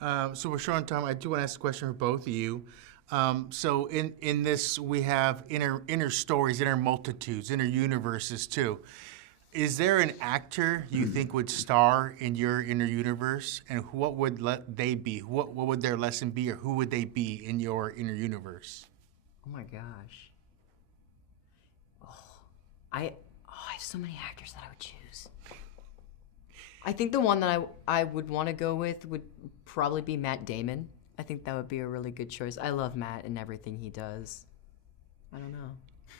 So we're short on time. I do want to ask a question for both of you. So in this, we have inner stories, inner multitudes, inner universes too. Is there an actor you think would star in your inner universe, and what would they be? What would their lesson be, or who would they be in your inner universe? Oh my gosh. I have so many actors that I would choose. I think the one that I would want to go with would probably be Matt Damon. I think that would be a really good choice. I love Matt and everything he does. I don't know.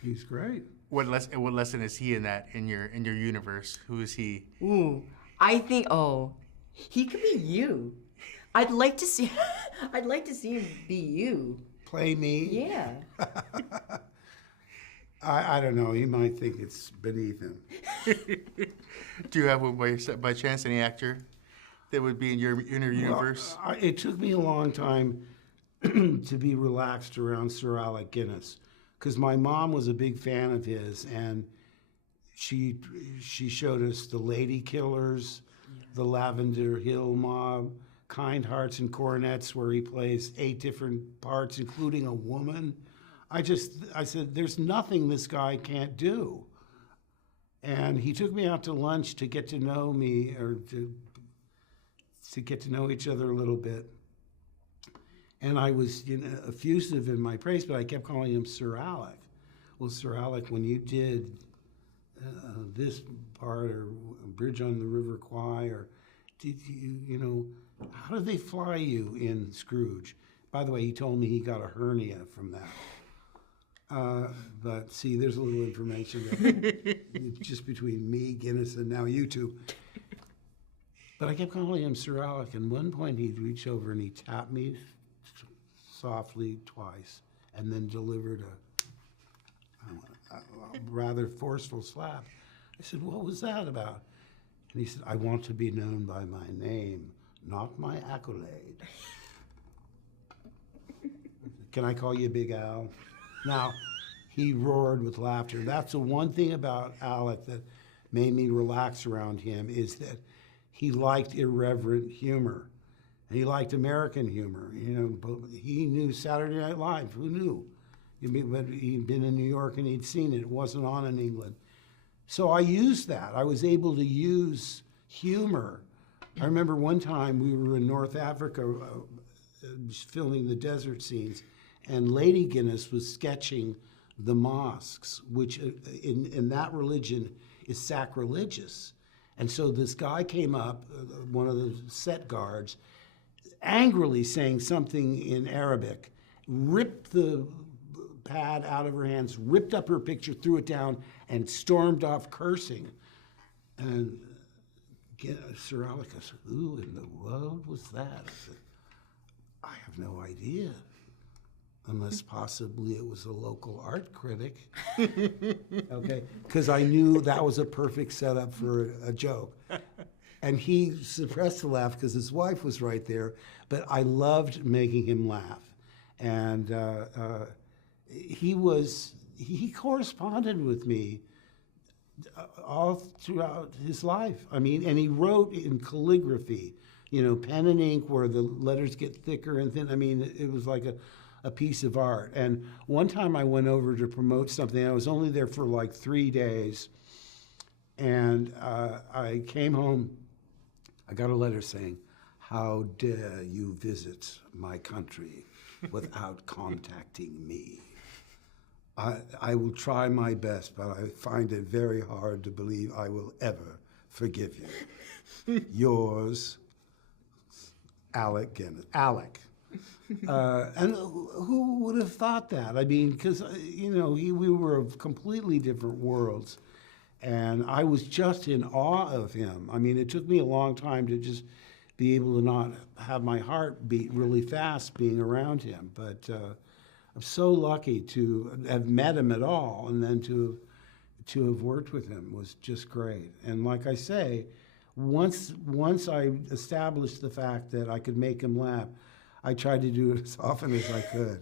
He's great. What lesson is he in your universe? Who is he? Ooh, I think he could be you. I'd like to see him be you. Play me? Yeah. I don't know. He might think it's beneath him. Do you have by chance any actor that would be in your inner universe? It took me a long time to be relaxed around Sir Alec Guinness, because my mom was a big fan of his, and she showed us The Lady Killers, The Lavender Hill Mob, Kind Hearts and Coronets, where he plays 8 different parts, including a woman. I said, there's nothing this guy can't do. And he took me out to lunch to get to know me, or to get to know each other a little bit. And I was effusive in my praise, but I kept calling him Sir Alec. Well, Sir Alec, when you did this part, or Bridge on the River Kwai, or did you, how did they fly you in Scrooge? By the way, he told me he got a hernia from that. But see, there's a little information there, just between me, Guinness, and now you two. But I kept calling him Sir Alec, and one point he'd reach over and he tapped me softly twice, and then delivered a rather forceful slap. I said, "What was that about?" And he said, "I want to be known by my name, not my accolade." Can I call you Big Al? Now, he roared with laughter. That's the one thing about Alec that made me relax around him, is that he liked irreverent humor. And he liked American humor. He knew Saturday Night Live. Who knew? But he'd been in New York and he'd seen it. It wasn't on in England. So I used that. I was able to use humor. I remember one time we were in North Africa filming the desert scenes, and Lady Guinness was sketching the mosques, which in that religion is sacrilegious. And so this guy came up, one of the set guards, angrily saying something in Arabic, ripped the pad out of her hands, ripped up her picture, threw it down, and stormed off cursing. And Sir Alec said, "Who in the world was that?" I said, "I have no idea. Unless possibly it was a local art critic." Okay, because I knew that was a perfect setup for a joke. And he suppressed the laugh because his wife was right there, but I loved making him laugh. And he corresponded with me all throughout his life. I mean, and he wrote in calligraphy, pen and ink, where the letters get thicker and thin. I mean, it was like a piece of art. And one time I went over to promote something. I was only there for like 3 days. And I came home. I got a letter saying, "How dare you visit my country without contacting me? I will try my best, but I find it very hard to believe I will ever forgive you. Yours, Alec Guinness." Alec. And who would have thought that? I mean, because, we were of completely different worlds. And I was just in awe of him. I mean, it took me a long time to just be able to not have my heart beat really fast being around him. But I'm so lucky to have met him at all, and then to have worked with him was just great. And like I say, once I established the fact that I could make him laugh, I tried to do it as often as I could.